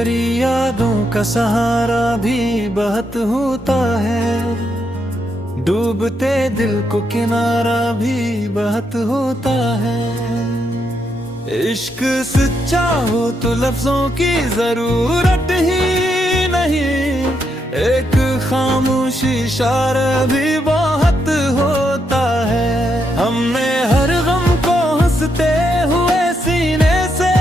तेरी यादों का सहारा भी बहुत होता है, डूबते दिल को किनारा भी बहुत होता है। इश्क सच्चा हो तो लफ्जों की जरूरत ही नहीं, एक खामोश इशारा भी बहुत होता है। हमने हर गम को हंसते हुए सीने से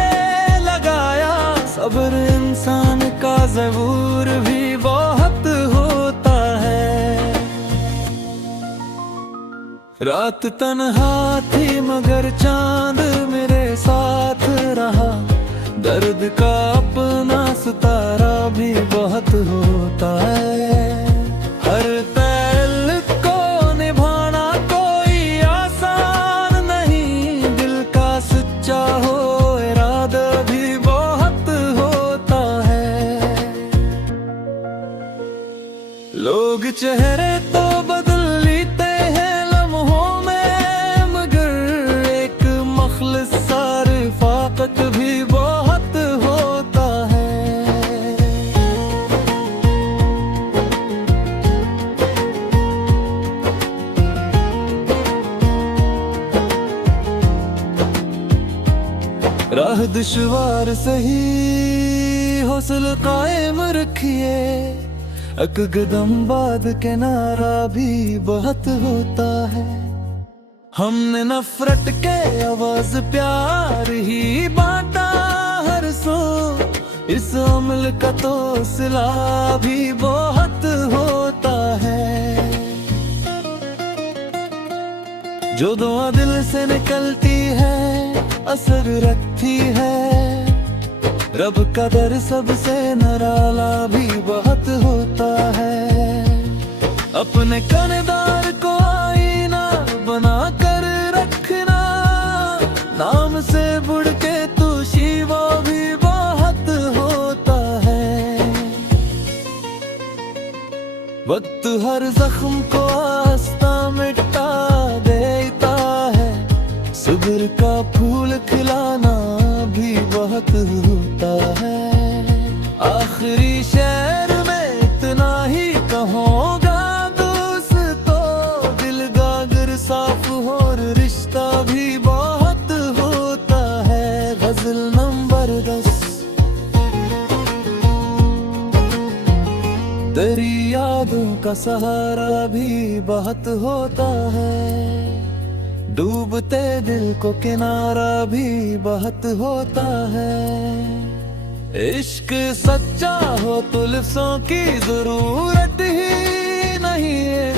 लगाया, सब्र इंसान का ज़बूर भी बहुत होता है। रात तन्हा थी मगर चांद मेरे साथ रहा, दर्द का अपना सितारा भी बहुत होता है। हर ताल्लुक को निभाना कोई आसान नहीं, दिल का सच्चा हो इरादा भी बहुत होता है। लोग चेहरे तो बदल लेते हैं लम्हों में, मगर एक मखलिस सा रिफ़ाक़त भी बहुत होता है। राह दुश्वार सही हौसला कायम रखिए, एक कदम बाद किनारा भी बहुत होता है। हमने नफरत के आवाज प्यार ही बांटा हर सो, इस अमल का तो सिला भी बहुत होता है। जो दुआ दिल से निकलती है असर रखती है, रब का दर सबसे निराला भी बहुत होता है। अपने किरदार को आईना बना कर रखना, नाम से बुढ़ के तू शिवा भी बहुत होता है। वक्त हर जख्म को आस्ता मिटा देता है, सब्र का फूल खिलाना भी बहुत होता है। आखिरी शेर में इतना ही कहूँगा दोस्तों, दिल गागर साफ हो और रिश्ता भी बहुत होता है। गजल नंबर 10। तेरी यादों का सहारा भी बहुत होता है, डूबते दिल को किनारा भी बहुत होता है। इश्क सच्चा हो तो लफ्जों की जरूरत ही नहीं है,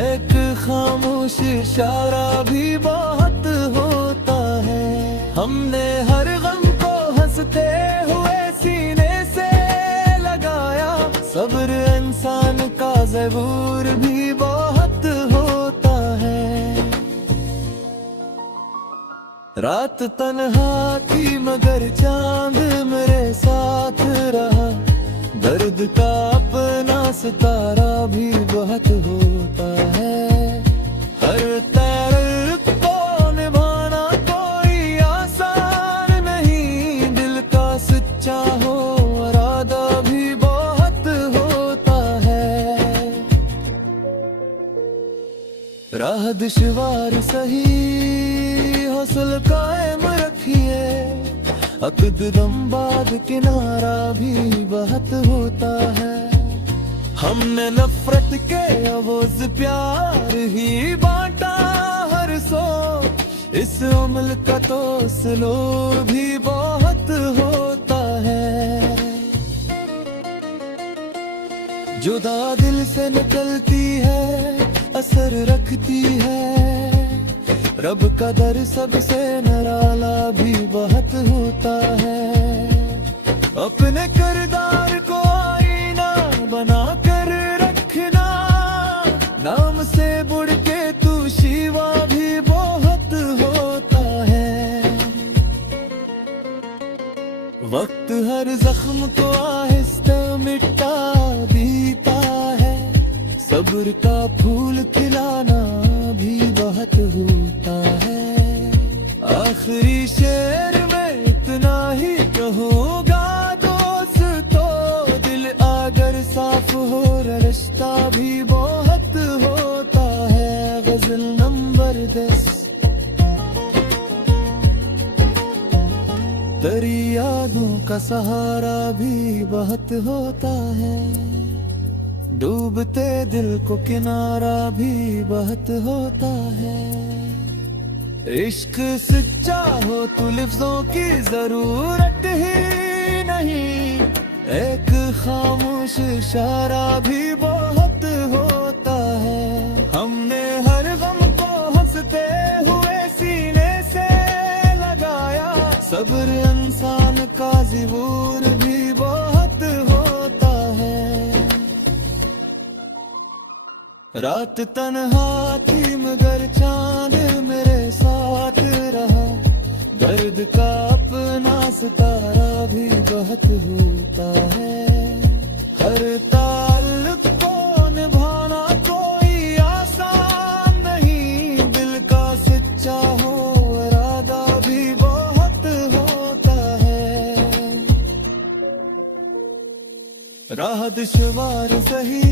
एक खामोश इशारा भी बहुत होता है। हमने हर गम को हंसते हुए सीने से लगाया, सब्र इंसान का ज़बूर भी बहुत होता है। रात तन्हा थी मगर चांद मेरे साथ रहा, दर्द का अपना सितारा भी बहुत होता है। हर ताल्लुक को निभाना कोई आसान नहीं, दिल का सच्चा हो इरादा भी बहुत होता है। राह दुश्वार सही हौसला कायम रखिए, अकदम बाद किनारा भी बहुत होता है। हमने नफरत के आवाज प्यार ही बांटा हर सो, इस अमल का तो स्लो भी बहुत होता है। जुदा दिल से निकलती है असर रखती है, रब का दर सबसे निराला भी बहुत होता है। अपने किरदार को आईना बना कर रखना, नाम से बुढ़ के तू शिवा भी बहुत होता है। वक्त हर जख्म को आहिस्ता मिटा देता है, सब्र का फूल खिलाना भी बहुत होता है। आखिरी शेर में इतना ही कहूँगा दोस्त 10। तेरी यादों का सहारा भी बहुत होता है, डूबते दिल को किनारा भी बहुत होता है। इश्क सच्चा हो तो लफ्जों की जरूरत ही नहीं, एक खामोश इशारा भी बहुत होता है। हमने हर गम को हंसते हुए सीने से लगाया, सब्र इंसान का ज़बूर भी बहुत होता है। रात तन्हा थी मगर चांद मेरे साथ रहा, दर्द का अपना सितारा भी बहुत होता है। हर ताल्लुक को निभाना कोई आसान नहीं, दिल का सच्चा हो इरादा भी बहुत होता है। राह दुश्वार सही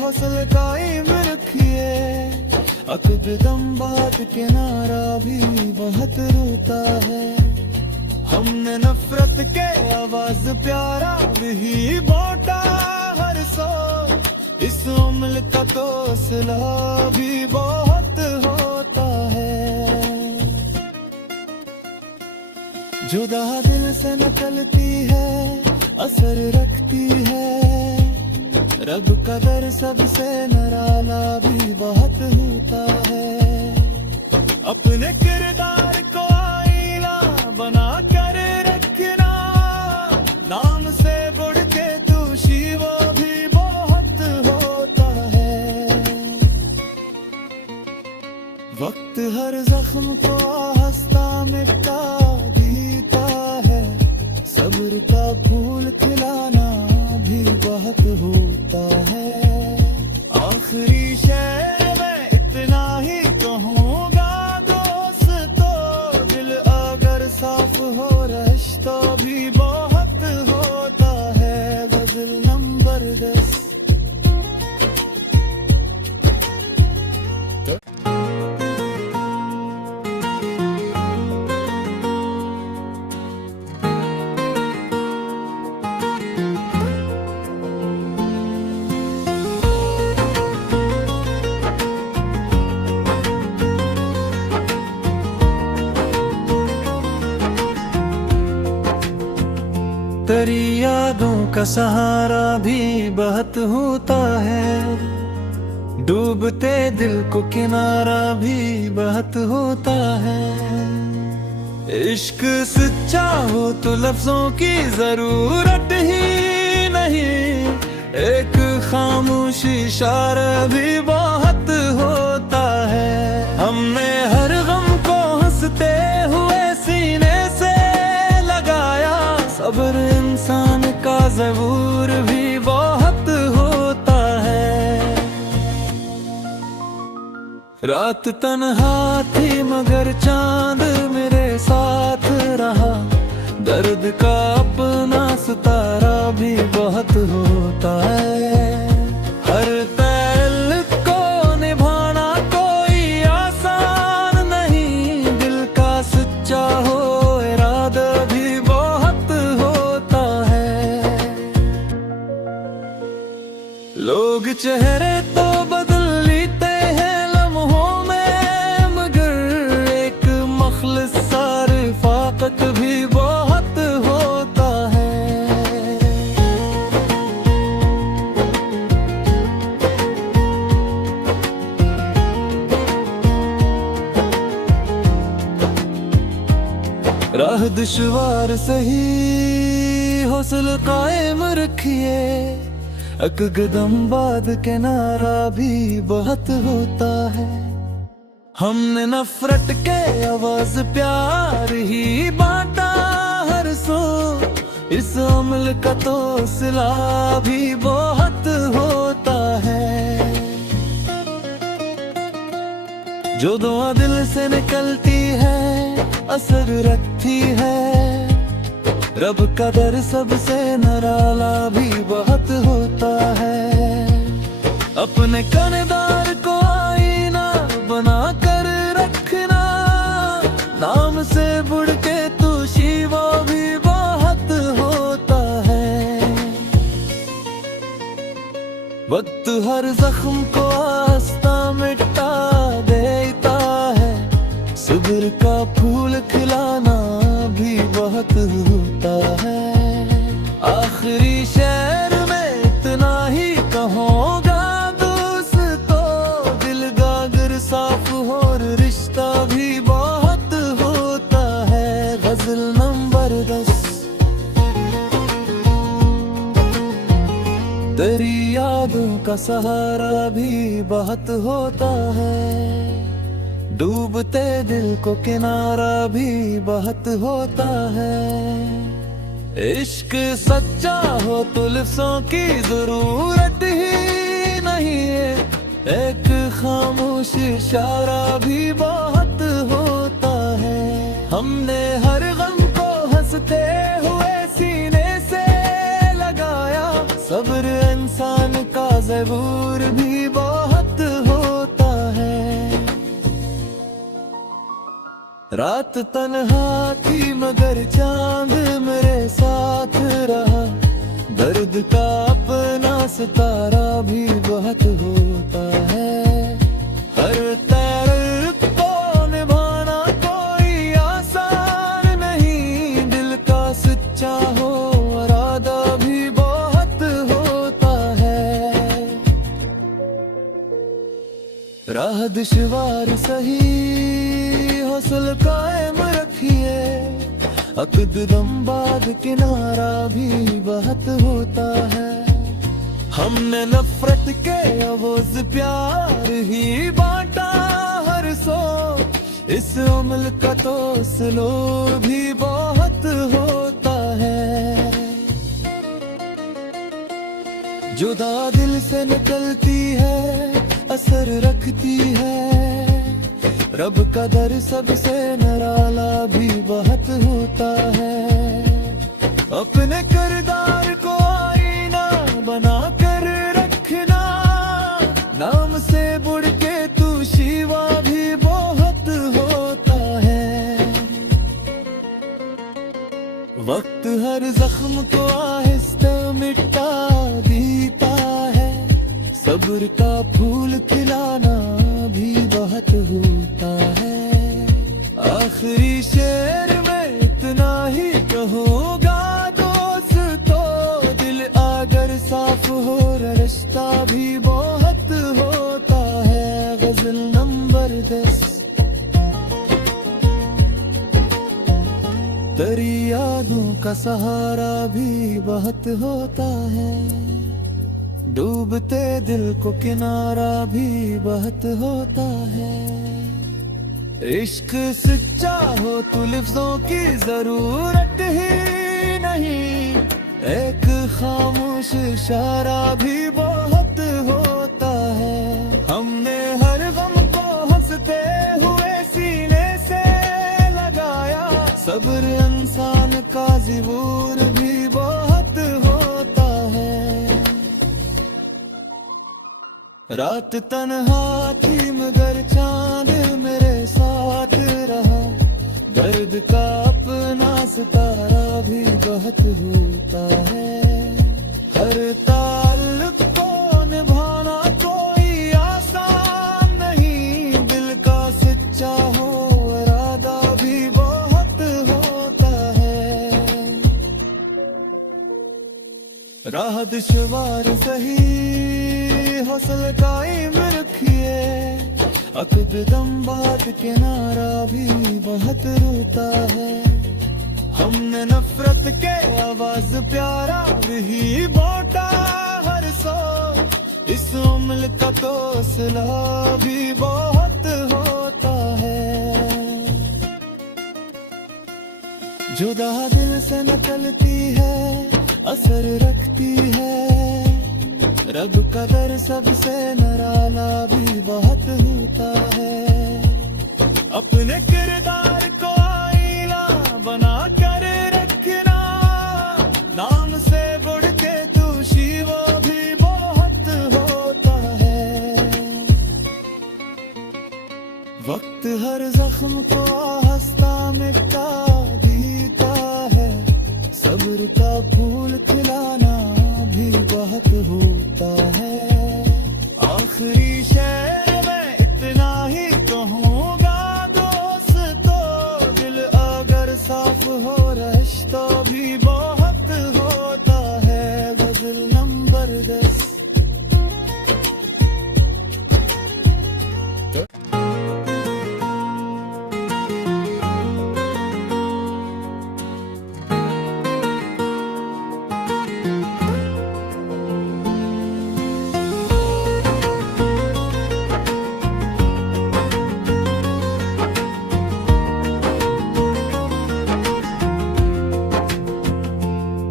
हौसला कायम रखिए, अकदम बाद किनारा भी बहुत रोता है। हमने नफरत के आवाज प्यारा भी बांटा हर सो, इस उम्र का तो सिला भी बहुत होता है। जुदा दिल से निकलती है, असर रखती है, रब का दर सबसे निराला भी बहुत होता है। अपने किरदार को आईना बना कर रखना, नाम से बढ़ के तुशी वो भी बहुत होता है। वक्त हर जख्म को हंसता मिटा देता है, सब्र का फूल खिलाना भी बहुत होता है। आखिरी शेर में इतना ही कहूँगा दोस्तों, दिल अगर साफ हो रिश्ता भी बहुत होता है। गजल नंबर 10। तेरी यादों का सहारा भी बहुत होता है, डूबते दिल को किनारा भी बहुत होता है। इश्क सच्चा हो तो लफ्जों की जरूरत ही नहीं, एक खामोश इशारा भी बहुत होता है। हमने हर गम को हंसते हुए सीने से लगाया, सब्र इंसान का ज़बूर भी बहुत होता है। रात तन्हा थी मगर चांद मेरे साथ रहा, दर्द का अपना सितारा भी बहुत होता है। हर ताल्लुक को निभाना कोई आसान नहीं, दिल का सच्चा हो इरादा भी बहुत होता है। लोग चेहरे तो बदल लेते हैं लम्हों में, मगर एक मखलिस सा रिफ़ाक़त भी बहुत होता है। राह दुश्वार सही हौसला कायम रखिए, कदम बाद किनारा भी बहुत होता है। हमने नफरत के आवाज प्यार ही बांटा हर सो, इस अमल का तो सिला भी बहुत होता है। जो दुआ दिल से निकलती है असर रखती है, रब का दर सबसे निराला भी बहुत होता है। अपने किरदार को आईना बना कर हर जख्म को आस्ता मिटा देता है, सब्र का फूल खिलाना भी बहुत होता है। आखिरी शेर में इतना ही कहूँगा दोस्तों, दिल गागर साफ हो और रिश्ता भी बहुत होता है। गजल नंबर 10। तेरी यादों का सहारा भी बहुत होता है, डूबते दिल को किनारा भी बहुत होता है। इश्क सच्चा हो तो लफ्ज़ों की जरूरत ही नहीं है, एक खामोश इशारा भी बहुत होता है। हमने हर गम को हंसते हुए सीने से लगाया, सब्र इंसान का ज़बूर भी बहुत होता है। रात तन्हा थी मगर चांद मेरे साथ रहा, दर्द का अपना सितारा भी बहुत होता है। हर तरफ को निभाना कोई आसान नहीं, दिल का सच्चा हो इरादा भी बहुत होता है। राह दुश्वार सही हौसल कायम रखिए, अकदम बाद किनारा भी बहुत होता है। हमने नफरत के आवाज़ प्यार ही बांटा हर सो, इस उम्र का तो स्लो भी बहुत होता है। जुदा दिल से निकलती है, असर रखती है, रब का दर सबसे निराला भी बहुत होता है। अपने किरदार को आईना बना कर रखना, नाम से बुढ़ के तू शिवा भी बहुत होता है। वक्त हर जख्म को आहिस्ता मिटा देता है, सब्र का फूल खिलाना भी बहुत होता है। आखिरी शेर में इतना ही कहूँगा दोस्तों, दिल अगर साफ हो रिश्ता भी बहुत होता है। गजल नंबर 10। तेरी यादों का सहारा भी बहुत होता है, डूबते दिल को किनारा भी बहुत होता है। इश्क सच्चा हो तो लफ्ज़ों की जरूरत ही नहीं, एक खामोश इशारा भी बहुत होता है। हमने हर गम को हंसते हुए सीने से लगाया, सब्र इंसान का ज़बूर भी बहुत होता है। रात तन्हा थी मगर चांद मेरे साथ रहा, दर्द का अपना सितारा भी बहुत होता है। हर ताल्लुक को निभाना कोई आसान नहीं, दिल का सच्चा हो इरादा भी बहुत होता है। राह दुश्वार सही हौसल कायम रखिए, अकदम बाद किनारा भी बहुत रोता है। हमने नफरत के आवाज प्यारा ही बांटा हर सो, इस उम्र का तो सिला भी बहुत होता है। जुदा दिल से निकलती है, असर रखती है, रब का दर सबसे निराला भी बहुत होता है। अपने किरदार को आईना बना कर रखना, नाम से बुढ़ के तू शिवा भी बहुत होता है। वक्त हर जख्म को आहिस्ता मिटा देता है, सब्र का फूल खिलाना भी बहुत होता है। होगा दोस्त तो दिल अगर साफ हो रिश्ता भी बहुत होता है। गजल नंबर 10।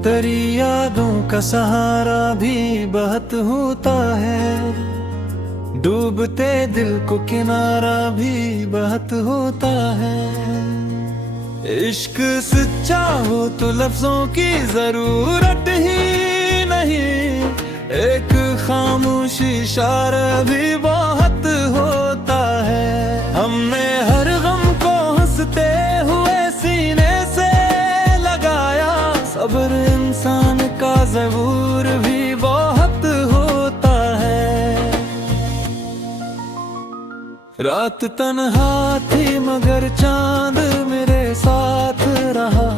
तेरी यादों का सहारा भी बहुत होता है, डूबते दिल को किनारा भी बहुत होता है। इश्क सच्चा हो तो लफ्जों की जरूरत ही नहीं, एक खामोश इशारा भी बहुत होता है। हमने हर गम को हंसते हुए सीने से लगाया, सब्र इंसान का ज़बूर भी बहुत होता है। रात तन्हा थी मगर चांद मेरे साथ रहा,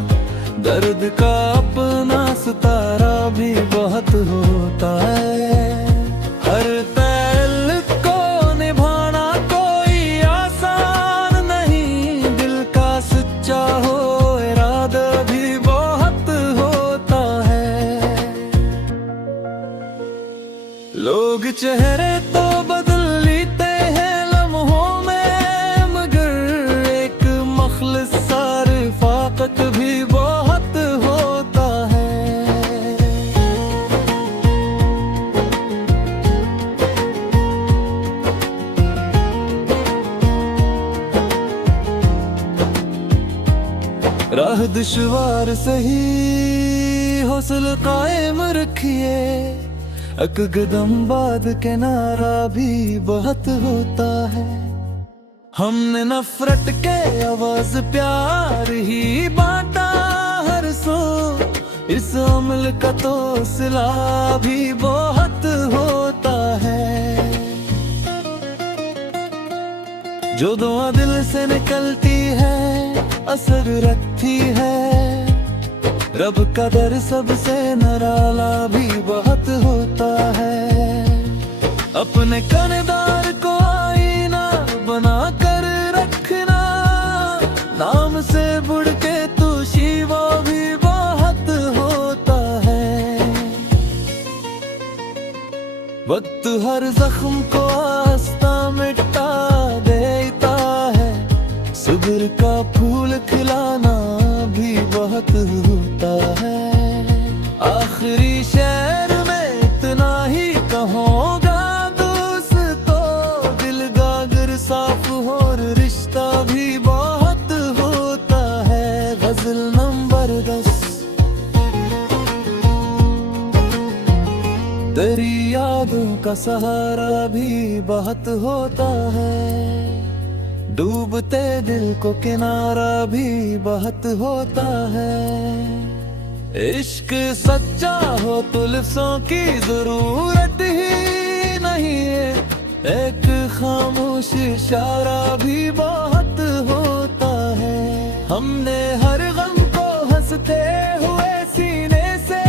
दर्द का अपना सितारा भी बहुत होता है। हर ताल्लुक को निभाना कोई आसान नहीं, दिल का सच्चा हो इरादा भी बहुत होता है। लोग चेहरे तो बदल लेते हैं लम्हों में, मगर एक मखलिस रिफ़ाक़त भी बहुत होता है। राह दुश्वार सही हौसला कायम रखिए, एक कदम बाद किनारा भी बहुत होता है। हमने नफरत के आवाज प्यार ही बांटा हर सो, इस अमल का तो सिला भी बहुत होता है। जो दुआ दिल से निकलती है असर रखती है, रब का दर सबसे निराला भी बहुत होता है। अपने किरदार को आईना बना कर रखना, नाम से बुढ़ के तू शिवा भी बहुत होता है। वक्त हर जख्म को आस्ता मिटा देता है, सब्र का फूल खिलाना भी बहुत होता है। आखिरी शेर में इतना ही कहूँगा दोस्तों, दिल गागर साफ हो रिश्ता भी बहुत होता है। गजल नंबर 10। तेरी यादों का सहारा भी बहुत होता है, डूबते दिल को किनारा भी बहुत होता है। इश्क सच्चा हो तो लफ्जों की जरूरत ही नहीं है, एक खामोश इशारा भी बहुत होता है। हमने हर गम को हंसते हुए सीने से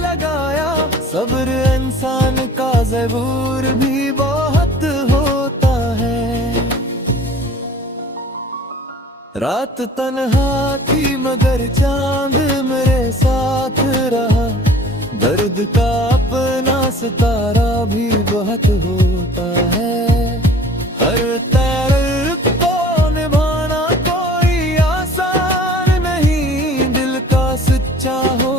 लगाया, सब्र इंसान का ज़बूर भी बहुत होता है। रात तन्हा थी मगर चांद मेरे साथ रहा, दर्द का अपना सितारा भी बहुत होता है। हर ताल्लुक को निभाना कोई आसान नहीं, दिल का सच्चा हो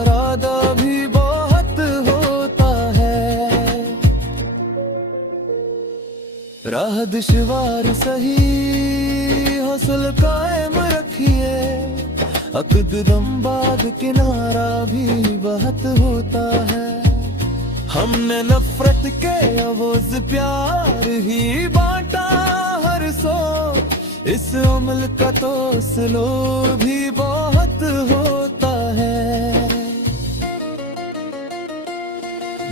इरादा भी बहुत होता है। राह दुश्वार सही हौसला कायम रखिए, अकदम बाद किनारा भी बहुत होता है। हमने नफरत के आवाज प्यार ही बांटा हर सो, इस अमल का तो स्लो भी बहुत होता है।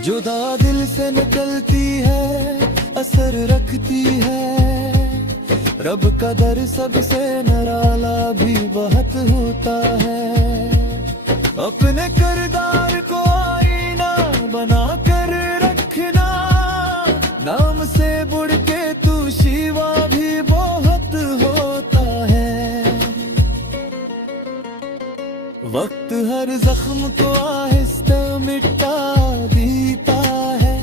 जुदा दिल से निकलती है असर रखती है, रब का दर सबसे निराला भी बहुत होता है। अपने किरदार को आईना बना कर रखना, नाम से बढ़ के तू शिवा भी बहुत होता है। वक्त हर जख्म को आहिस्ता मिटा देता है,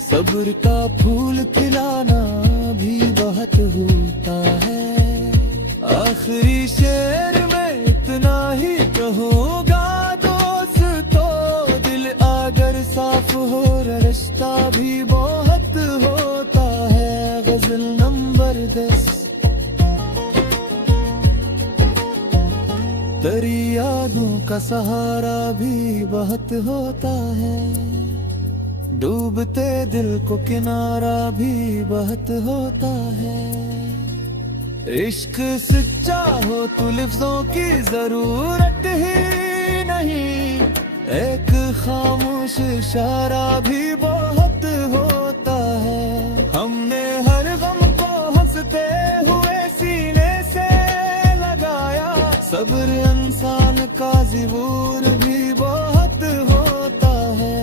सब्र का फूल खिलाना भी बहुत होता है। आखिरी शेर में इतना ही कहूँगा दोस्तों, दिल अगर साफ हो रिश्ता भी बहुत होता है। गजल नंबर 10। तेरी यादों का सहारा भी बहुत होता है, डूबते दिल को किनारा भी बहुत होता है। इश्क सच्चा हो तो लफ्जों की जरूरत ही नहीं, एक खामोश इशारा भी बहुत होता है। हमने हर गम को हंसते हुए सीने से लगाया, सब्र इंसान का ज़बूर भी बहुत होता है।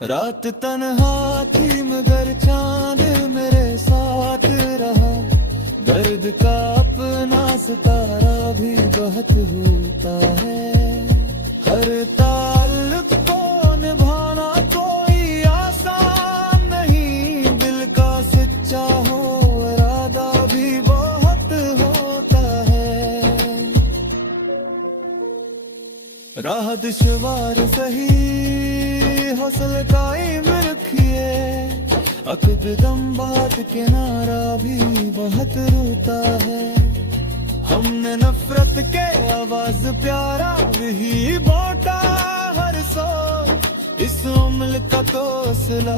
रात तन्हा थी मगर चांद मेरे साथ रहा, दर्द का अपना सितारा भी बहुत होता है। हर ताल्लुक को निभाना कोई आसान नहीं, दिल का सच्चा हो इरादा भी बहुत होता है। राह दुश्वार सही हौसला कायम रखिए, अकदम बाद किनारा भी बहुत रोता है। हमने नफरत के आवाज प्यारा भी बांटा हर सो, इस उम्र का तो सिला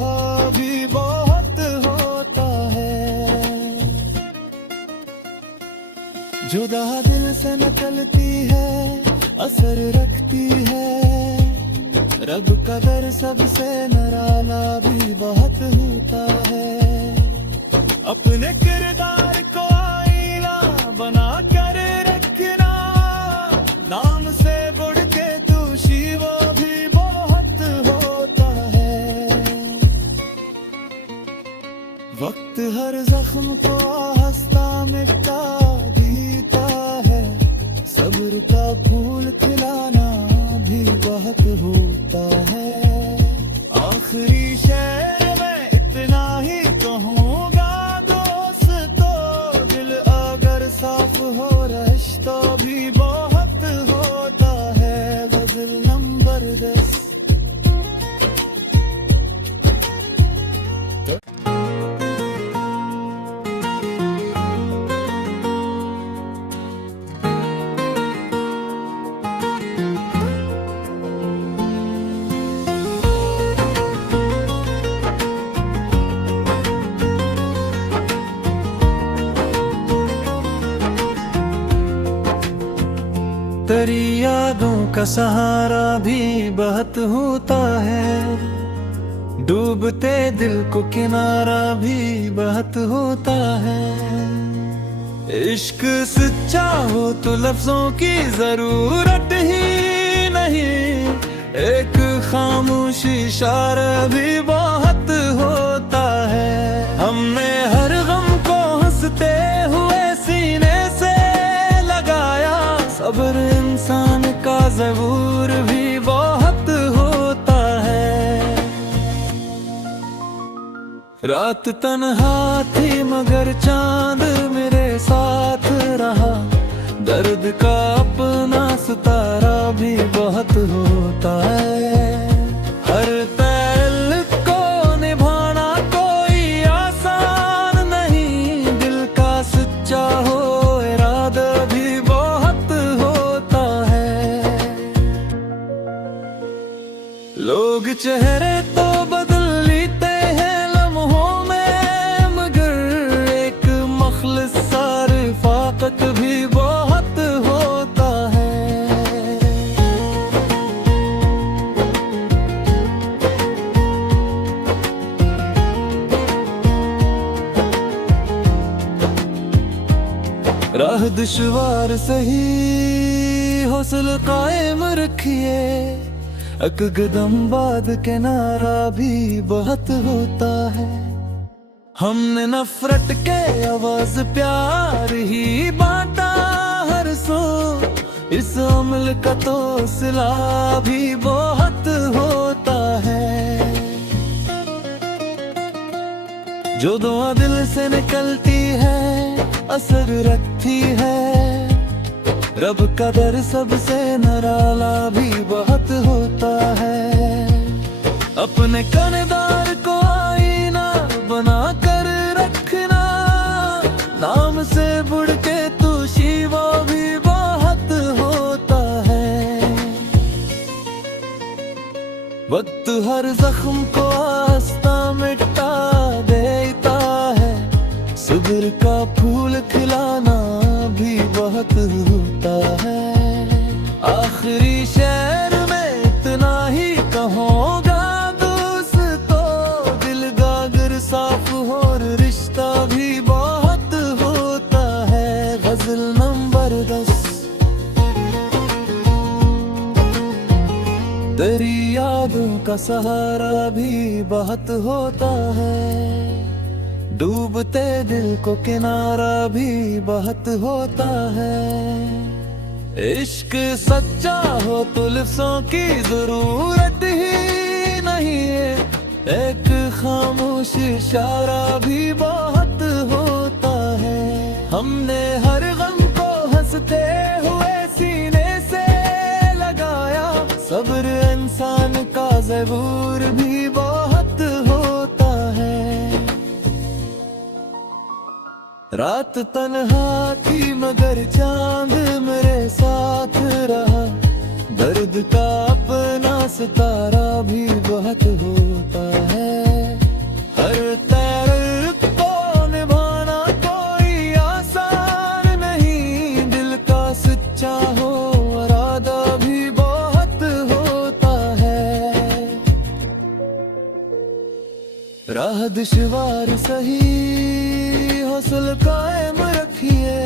भी बहुत होता है। जुदा दिल से निकलती है, असर रखती है, रब का दर सबसे निराला भी बहुत होता है। अपने किरदार को आईना बना कर रखना, नाम से बढ़ के तू शिवा भी बहुत होता है। वक्त हर जख्म को आहिस्ता मिटा देता है, सब्र का फूल खिलाना भी बहुत होता है। आखिरी शेर में इतना ही कहूँगा दोस्तों, दिल अगर साफ हो रिश्ता भी बहुत होता है। गजल नंबर 10। तेरी यादों का सहारा भी बहुत होता है, डूबते दिल को किनारा भी बहुत होता है। इश्क सच्चा हो तो लफ्जों की जरूरत ही नहीं, एक खामोश इशारा भी बहुत होता है। हमने हर गम को हंसते हुए सीने से लगाया, सब्र इंसान का ज़बूर भी बहुत होता है। रात तन्हा थी मगर चांद मेरे साथ रहा, दर्द का अपना सितारा भी बहुत होता है। हर ताल्लुक को निभाना कोई आसान नहीं, दिल का सच्चा हो इरादा भी बहुत होता है। लोग चेहरे तो बदल लेते हैं लम्हों में, मगर एक मखलिस सा रिफ़ाक़त भी बहुत होता है। राह दुश्वार सही हौसला कायम रखिए, अकदम बाद किनारा भी बहुत होता है। हमने नफरत के आवाज प्यार ही बांटा हर सो, इस अमल का तो सिला भी बहुत होता है। जो दुआ दिल से निकलती है असर रखती है, रब का दर सबसे निराला भी बहुत होता है। अपने किरदार को आईना बना कर रखना, नाम से बुढ़ के तू शिवा भी बहुत होता है। वक्त हर जख्म को आस्ता मिटा देता है, सब्र का फूल खिलाना भी बहुत होता है। आखिरी शेर में इतना ही कहूँगा दोस्तों, दिल गागर साफ हो रिश्ता भी बहुत होता है। गजल नंबर 10। तेरी यादों का सहारा भी बहुत होता है, डूबते दिल को किनारा भी बहुत होता है। इश्क सच्चा हो तो लफ्ज़ों की जरूरत ही नहीं है, एक खामोश इशारा भी बहुत होता है। हमने हर गम को हंसते हुए सीने से लगाया, सब्र इंसान का ज़बूर भी बहुत होता है। रात तन्हा थी मगर चांद मेरे साथ रहा, दर्द का अपना सितारा भी बहुत होता है। हर तैर को निभाना कोई आसान नहीं, दिल का सच्चा हो इरादा भी बहुत होता है। राह दुश्वार सही हौसला कायम रखिए,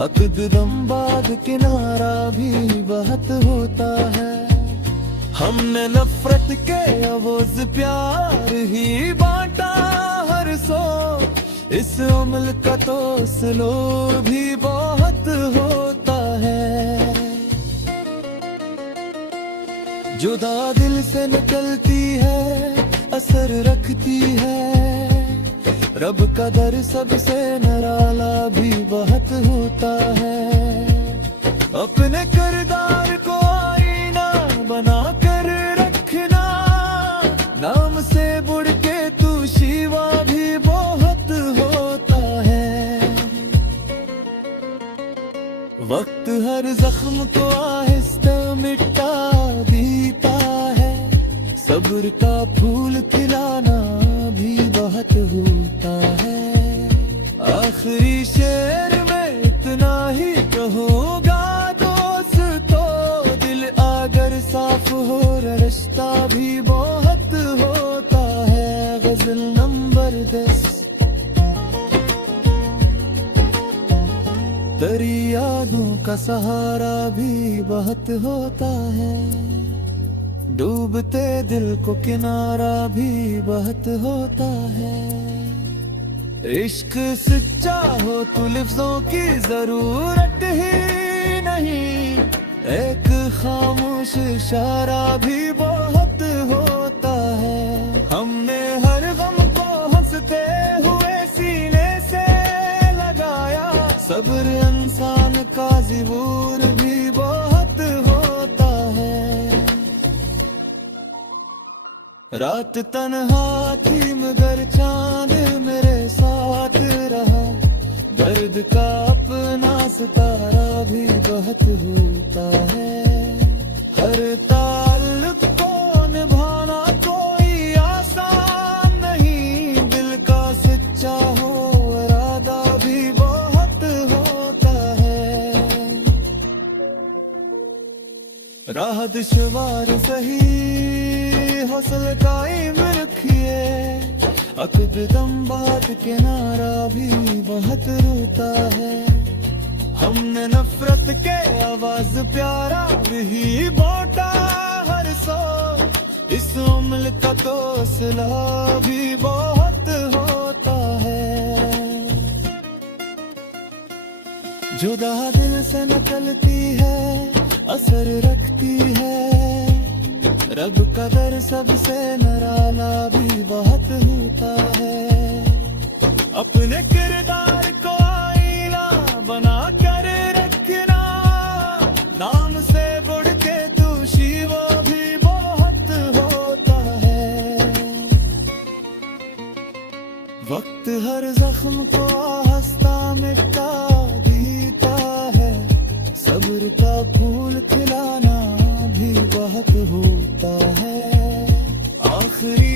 अकदम बाद किनारा भी बहुत होता है। हमने नफरत के आवाज प्यार ही बांटा हर सो, इस अमल का तो स्लो भी बहुत होता है। जुदा दिल से निकलती है असर रखती है, रब का दर सबसे निराला भी बहुत होता है। अपने किरदार को आईना बना कर रखना, नाम से बुढ़ के तू शिवा भी बहुत होता है। वक्त हर जख्म को आहिस्ता मिटा देता है, सब्र का फूल खिलाना भी बहुत होता है। आखिरी शेर में इतना ही कहूँगा दोस्तों, दिल अगर साफ हो रिश्ता भी बहुत होता है। गजल नंबर 10। तेरी यादों का सहारा भी बहुत होता है, डूबते दिल को किनारा भी बहुत होता है। इश्क सच्चा हो तो लफ्ज़ों की जरूरत ही नहीं, एक खामोश इशारा भी बहुत होता है। हमने हर गम को हंसते हुए सीने से लगाया, सब्र इंसान का ज़बूर भी बहुत होता है। रात तन्हा थी मगर चांद मेरे साथ रहा, दर्द का अपना सितारा भी बहुत होता है। हर ताल्लुक को निभाना कोई आसान नहीं, दिल का सच्चा हो इरादा भी बहुत होता है। राह दुश्वार सही हौसला कायम रखिए, अकदम बाद किनारा भी बहुत रोता है। हमने नफरत के आवाज प्यारा ही बांटा हर सो, इस उम्र का तो सिला भी बहुत होता है। जुदा दिल से निकलती है, असर रखती है, रब का दर सबसे निराला भी बहुत होता है। अपने किरदार को आईना बना कर रखना, नाम से बढ़ के तुशी वो भी बहुत होता है। वक्त हर जख्म को हंसता मिटा देता है, सब्र का फूल खिलाना भी बहुत होता है। आखिरी